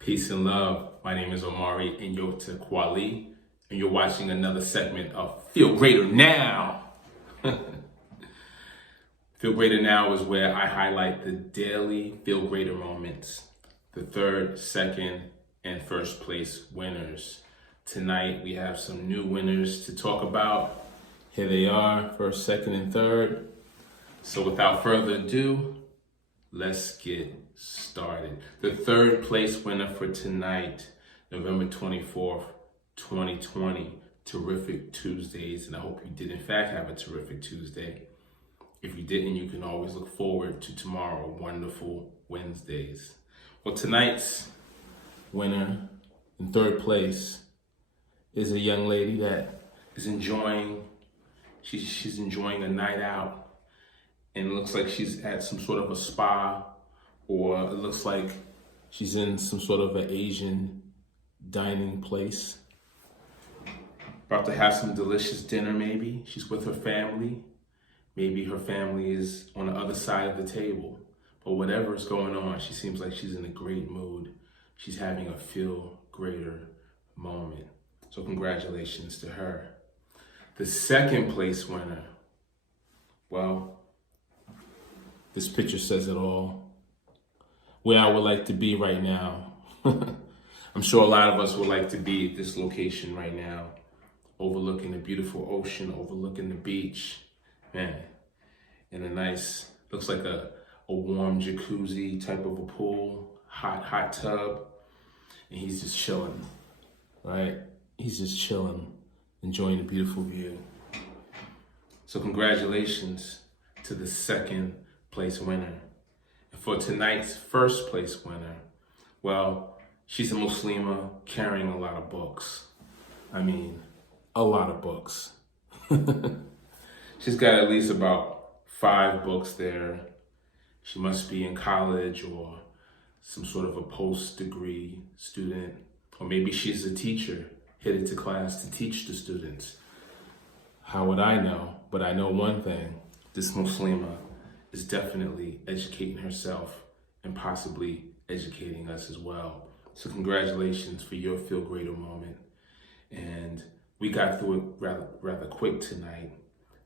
Peace and love. My name is Omari Nyota Kwali, and you're watching another segment of Feel Greater Now. Feel Greater Now is where I highlight the daily Feel Greater moments, the third, second, and first place winners. Tonight we have some new winners to talk about. Here they are, first, second, and third. So without further ado, let's get started. The third place winner for tonight, November 24th, 2020, Terrific Tuesdays. And I hope you did in fact have a terrific Tuesday. If you didn't, you can always look forward to tomorrow, wonderful Wednesdays. Well, tonight's winner in third place is a young lady that is enjoying, she's enjoying a night out. And it looks like she's at some sort of a spa, or it looks like she's in some sort of an Asian dining place. About to have some delicious dinner maybe. She's with her family. Maybe her family is on the other side of the table. But whatever is going on, she seems like she's in a great mood. She's having a feel greater moment. So congratulations to her. The second place winner, well, this picture says it all. Where I would like to be right now. I'm sure a lot of us would like to be at this location right now, overlooking the beautiful ocean, overlooking the beach. Man, in a nice, looks like a warm jacuzzi type of a pool, hot tub. And he's just chilling, right? He's just chilling, enjoying the beautiful view. So congratulations to the second place winner. And for tonight's first place winner, well, she's a Muslima carrying a lot of books. I mean, a lot of books. She's got at least about 5 books there. She must be in college or some sort of a post-degree student. Or maybe she's a teacher headed to class to teach the students. How would I know? But I know one thing, this Muslima is definitely educating herself and possibly educating us as well. So congratulations for your Feel Greater moment. And we got through it rather quick tonight.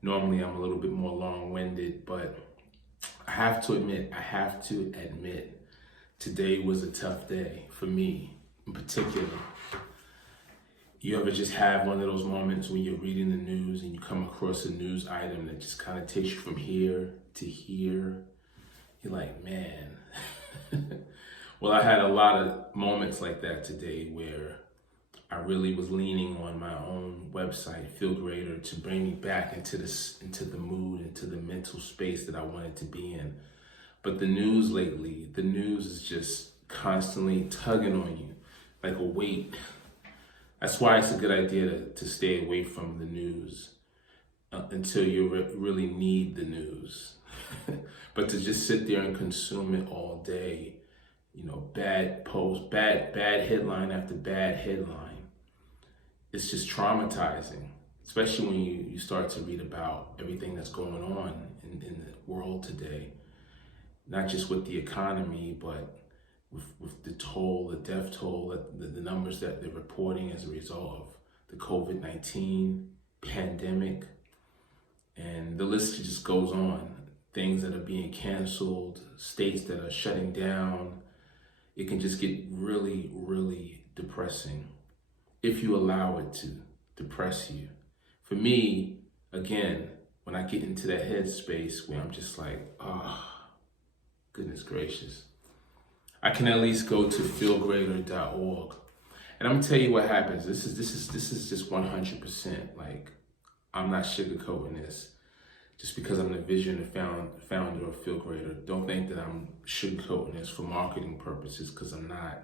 Normally I'm a little bit more long-winded, but I have to admit, today was a tough day for me in particular. You ever just have one of those moments when you're reading the news and you come across a news item that just kind of takes you from here to here? You're like, man. Well, I had a lot of moments like that today where I really was leaning on my own website, Feel Greater, to bring me back into the mood, into the mental space that I wanted to be in. But the news lately, the news is just constantly tugging on you like a weight. That's why it's a good idea to stay away from the news until you really need the news. But to just sit there and consume it all day, you know, bad post, bad headline after bad headline, it's just traumatizing, especially when you start to read about everything that's going on in the world today, not just with the economy, but with the toll, the death toll, the numbers that they're reporting as a result of the COVID-19 pandemic. And the list just goes on. Things that are being canceled, states that are shutting down. It can just get really, really depressing if you allow it to depress you. For me, again, when I get into that headspace where I'm just like, oh, goodness gracious, I can at least go to FeeLgr8r.org. And I'm gonna tell you what happens. This is just 100%. Like, I'm not sugarcoating this. Just because I'm the vision and founder of Feel Greater, don't think that I'm sugarcoating this for marketing purposes, because I'm not.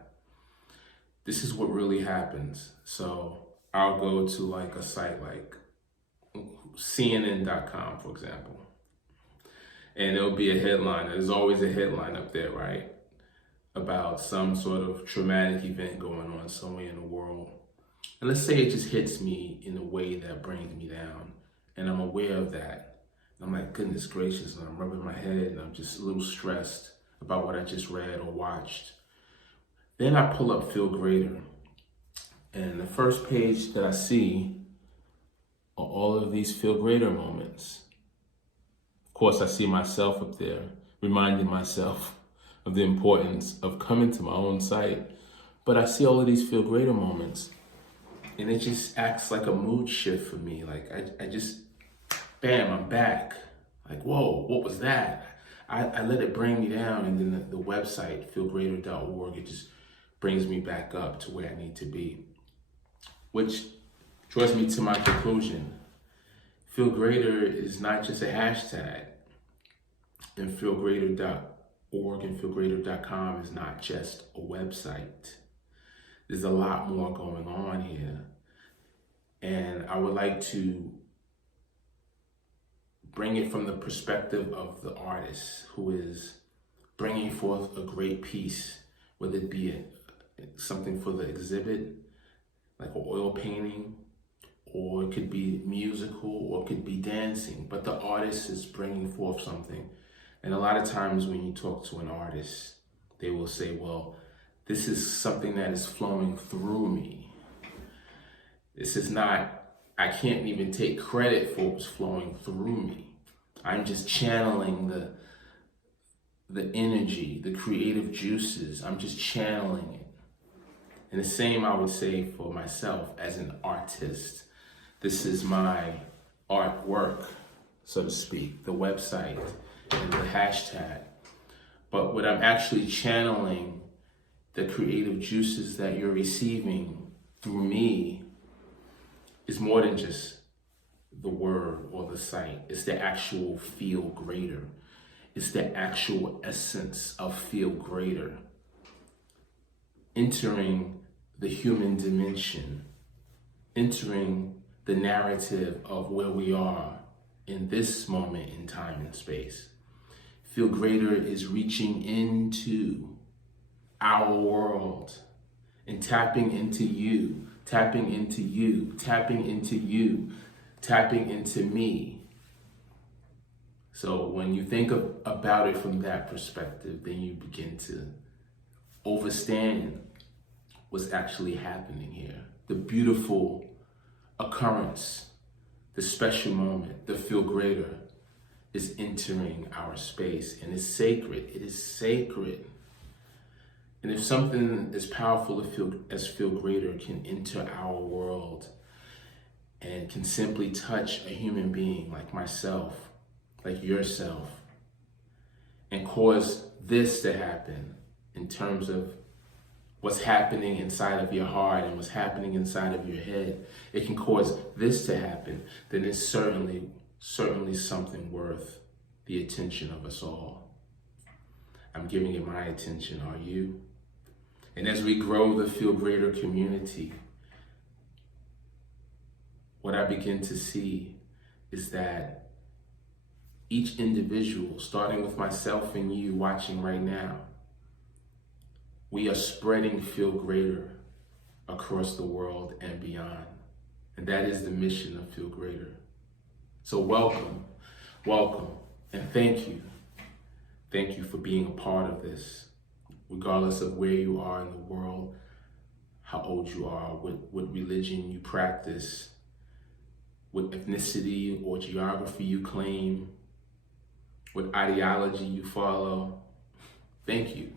This is what really happens. So I'll go to like a site like CNN.com, for example, and there'll be a headline. There's always a headline up there, right? About some sort of traumatic event going on somewhere in the world. And let's say it just hits me in a way that brings me down, and I'm aware of that. I'm like, goodness gracious, and I'm rubbing my head and I'm just a little stressed about what I just read or watched. Then I pull up FeeLgr8r, and the first page that I see are all of these FeeLgr8r moments. Of course, I see myself up there, reminding myself of the importance of coming to my own site. But I see all of these FeeLgr8r moments, and it just acts like a mood shift for me. Like I just, bam, I'm back. Like, whoa, what was that? I let it bring me down, and then the website, FeeLgr8r.org, it just brings me back up to where I need to be. Which draws me to my conclusion. FeeLgr8r is not just a hashtag, and FeeLgr8r.org and FeeLgr8r.com is not just a website. There's a lot more going on here. And I would like to bring it from the perspective of the artist who is bringing forth a great piece, whether it be something for the exhibit, like an oil painting, or it could be musical, or it could be dancing, but the artist is bringing forth something. And a lot of times when you talk to an artist, they will say, well, this is something that is flowing through me. This is not, I can't even take credit for what's flowing through me. I'm just channeling the energy, the creative juices. I'm just channeling it. And the same I would say for myself as an artist. This is my artwork, so to speak, the website and the hashtag. But what I'm actually channeling, the creative juices that you're receiving through me, is more than just the word or the site. It's the actual FeeLgr8r. It's the actual essence of FeeLgr8r. Entering the human dimension, entering the narrative of where we are in this moment in time and space. FeeLgr8r is reaching into our world and tapping into you, tapping into you, tapping into you, tapping into me. So when you think about it from that perspective, then you begin to understand what's actually happening here. The beautiful occurrence, the special moment, the FeeLgr8r is entering our space, and it's sacred. It is sacred. And if something as powerful as FeeLgr8r can enter our world and can simply touch a human being like myself, like yourself, and cause this to happen in terms of what's happening inside of your heart and what's happening inside of your head, it can cause this to happen, then it's certainly something worth the attention of us all. I'm giving it my attention, are you? And as we grow the FeeLgr8r community, what I begin to see is that each individual, starting with myself and you watching right now, we are spreading FeeLgr8r across the world and beyond. And that is the mission of FeeLgr8r. So welcome, and thank you. Thank you for being a part of this, regardless of where you are in the world, how old you are, what religion you practice, what ethnicity or geography you claim, what ideology you follow. Thank you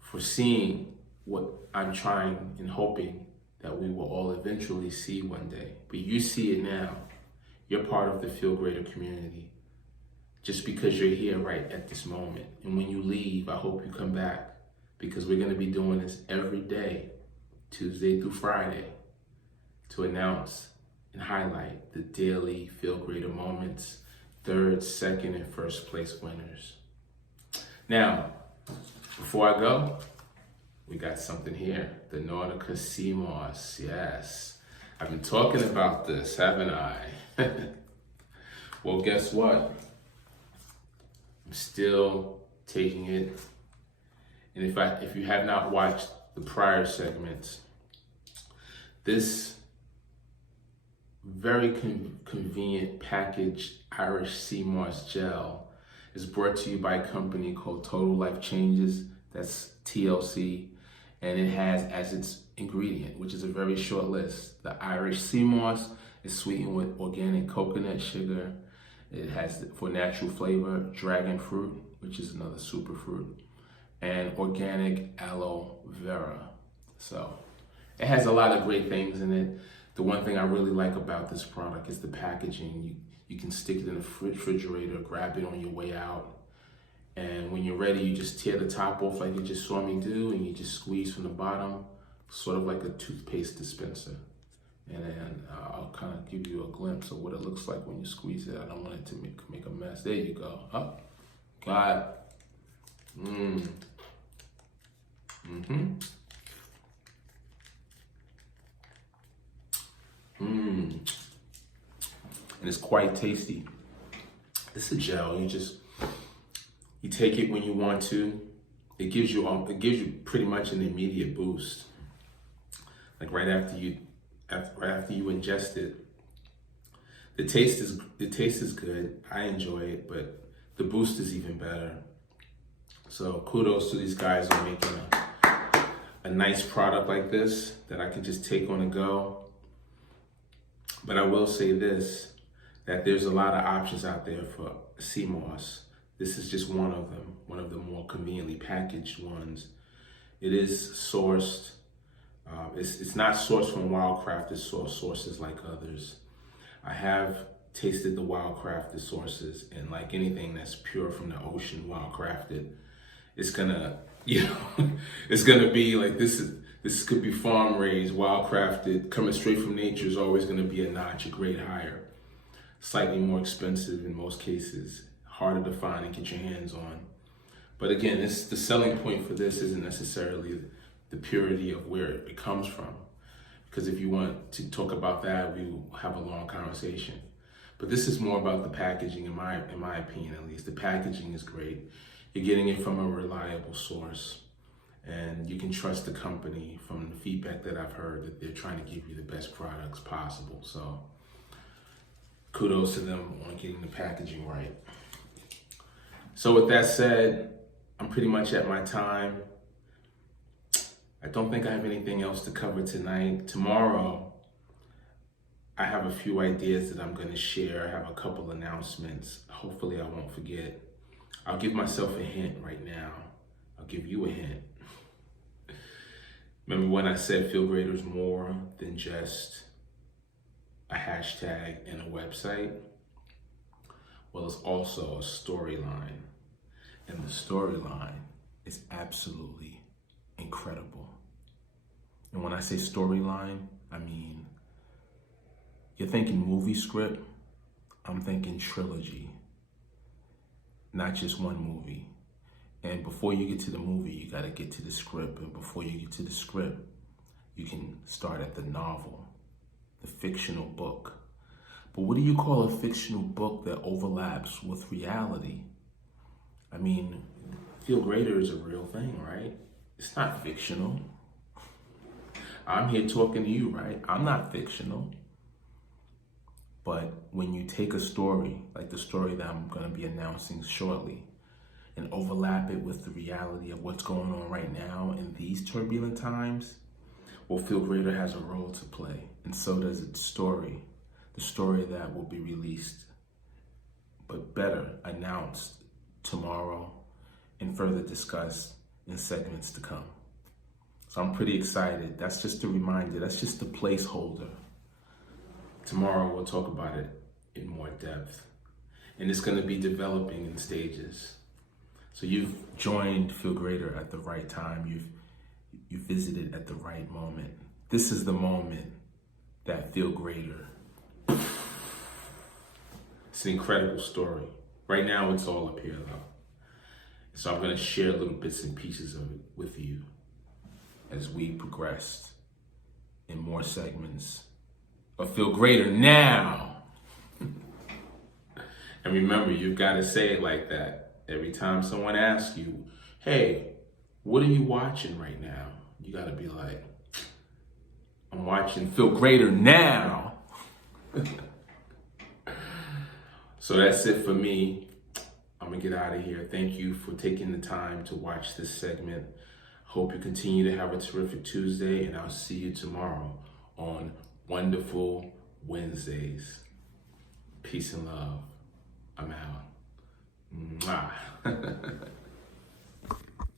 for seeing what I'm trying and hoping that we will all eventually see one day. But you see it now. You're part of the FeeLgr8r community just because you're here right at this moment. And when you leave, I hope you come back, because we're going to be doing this every day, Tuesday through Friday, to announce and highlight the daily FeeLgr8r moments, third, second, and first place winners. Now, before I go, we got something here, the Nautica CMOS. Yes, I've been talking about this, haven't I? Well, guess what? I'm still taking it. And if you have not watched the prior segments, this very convenient packaged Irish CMOS gel is brought to you by a company called Total Life Changes. That's TLC. And it has as its ingredient, which is a very short list, the Irish sea moss is sweetened with organic coconut sugar. It has, for natural flavor, dragon fruit, which is another superfruit, and organic aloe vera. So it has a lot of great things in it. The one thing I really like about this product is the packaging. You can stick it in the refrigerator, grab it on your way out. And when you're ready, you just tear the top off like you just saw me do, and you just squeeze from the bottom, sort of like a toothpaste dispenser. And then I'll kind of give you a glimpse of what it looks like when you squeeze it. I don't want it to make a mess. There you go. Oh, got it. And it's quite tasty. It's a gel. You take it when you want to. It gives you pretty much an immediate boost. Like right after you ingest it. The taste is good. I enjoy it, but the boost is even better. So kudos to these guys on making a nice product like this that I can just take on the go. But I will say this, that there's a lot of options out there for sea moss. This is just one of the more conveniently packaged ones. It is sourced. It's not sourced from wildcrafted sources like others. I have tasted the wildcrafted sources, and like anything that's pure from the ocean, wildcrafted, it's gonna, it's gonna be like this could be farm raised, wildcrafted, coming straight from nature is always gonna be a notch, a grade higher. Slightly more expensive in most cases, harder to find and get your hands on. But again, the selling point for this isn't necessarily the purity of where it comes from. Because if you want to talk about that, we will have a long conversation. But this is more about the packaging, in my opinion at least. The packaging is great. You're getting it from a reliable source. And you can trust the company from the feedback that I've heard that they're trying to give you the best products possible. So kudos to them on getting the packaging right. So with that said, I'm pretty much at my time. I don't think I have anything else to cover tonight. Tomorrow, I have a few ideas that I'm going to share. I have a couple announcements. Hopefully I won't forget. I'll give myself a hint right now. I'll give you a hint. Remember when I said FeeLgr8r is more than just a hashtag and a website? Well, it's also a storyline. And the storyline is absolutely incredible. And when I say storyline, I mean, you're thinking movie script, I'm thinking trilogy. Not just one movie. And before you get to the movie, you gotta get to the script. And before you get to the script, you can start at the novel, the fictional book. But what do you call a fictional book that overlaps with reality? I mean, FeeLgr8r is a real thing, right? It's not fictional. I'm here talking to you, right? I'm not fictional. But when you take a story, like the story that I'm gonna be announcing shortly, and overlap it with the reality of what's going on right now in these turbulent times, well, FeeLgr8r has a role to play, and so does its story. The story that will be released, but better announced tomorrow and further discussed in segments to come. So I'm pretty excited. That's just a reminder. That's just a placeholder. Tomorrow we'll talk about it in more depth. And it's going to be developing in stages. So you've joined FeeLgr8r at the right time. You visited at the right moment. This is the moment that FeeLgr8r. It's an incredible story. Right now it's all up here though. So I'm going to share little bits and pieces of it with you as we progress in more segments of FeeLgr8r Now. And remember, you've got to say it like that. Every time someone asks you, hey, what are you watching right now? You got to be like, I'm watching FeeLgr8r Now. So that's it for me. I'm gonna get out of here. Thank you for taking the time to watch this segment. Hope you continue to have a terrific Tuesday, and I'll see you tomorrow on Wonderful Wednesdays. Peace and love. I'm out. Mwah.